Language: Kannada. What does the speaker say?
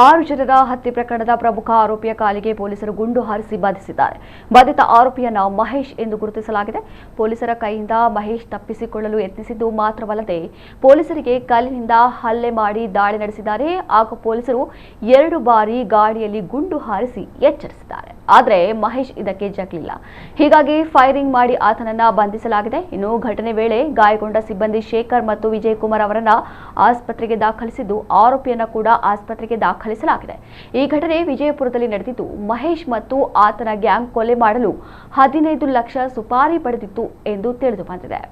6 ಜನರ ಹತ್ಯೆ ಪ್ರಕರಣದ ಪ್ರಮುಖ ಆರೋಪಿಯ ಕಾಲಿಗೆ ಪೊಲೀಸರು ಗುಂಡು ಹಾರಿಸಿ ಬಂಧಿಸಿದ್ದಾರೆ. ಬಂಧಿತ ಆರೋಪಿಯನ್ನ ಮಹೇಶ್ ಎಂದು ಗುರುತಿಸಲಾಗಿದೆ. ಪೊಲೀಸರ ಕೈಯಿಂದ ಮಹೇಶ್ ತಪ್ಪಿಸಿಕೊಳ್ಳಲು ಯತ್ನಿಸಿದ್ದು ಮಾತ್ರವಲ್ಲದೆ ಪೊಲೀಸರಿಗೆ ಕಲ್ಲಿನಿಂದ ಹಲ್ಲೆ ಮಾಡಿ ದಾಳಿ ನಡೆಸಿದ್ದಾರೆ. ಆಗ ಪೊಲೀಸರು 2 ಬಾರಿ ಗಾಡಿಯಲ್ಲಿ ಗುಂಡು ಹಾರಿಸಿ ಎಚ್ಚರಿಸಿದ್ದಾರೆ. ಆದರೆ ಮಹೇಶ್ ಇದಕ್ಕೆ ಜಗ್ಲಿಲ್ಲ. ಹೀಗಾಗಿ ಫೈರಿಂಗ್ ಮಾಡಿ ಆತನನ್ನ ಬಂಧಿಸಲಾಗಿದೆ. ಇನ್ನು ಘಟನೆ ವೇಳೆ ಗಾಯಗೊಂಡ ಸಿಬ್ಬಂದಿ ಶೇಖರ್ ಮತ್ತು ವಿಜಯ್ ಕುಮಾರ್ ಅವರನ್ನ ಆಸ್ಪತ್ರೆಗೆ ದಾಖಲಿಸಿದ್ದು ಆರೋಪಿಯನ್ನ ಕೂಡ ಆಸ್ಪತ್ರೆಗೆ ದಾಖಲಿಸಲಾಗಿದೆ. ಈ ಘಟನೆ ವಿಜಯಪುರದಲ್ಲಿ ನಡೆದಿದ್ದು ಮಹೇಶ್ ಮತ್ತು ಆತನ ಗ್ಯಾಂಗ್ ಕೊಲೆ ಮಾಡಲು 15 ಲಕ್ಷ ಸುಪಾರಿ ಪಡೆದಿತ್ತು ಎಂದು ತಿಳಿದು ಬಂದಿದೆ.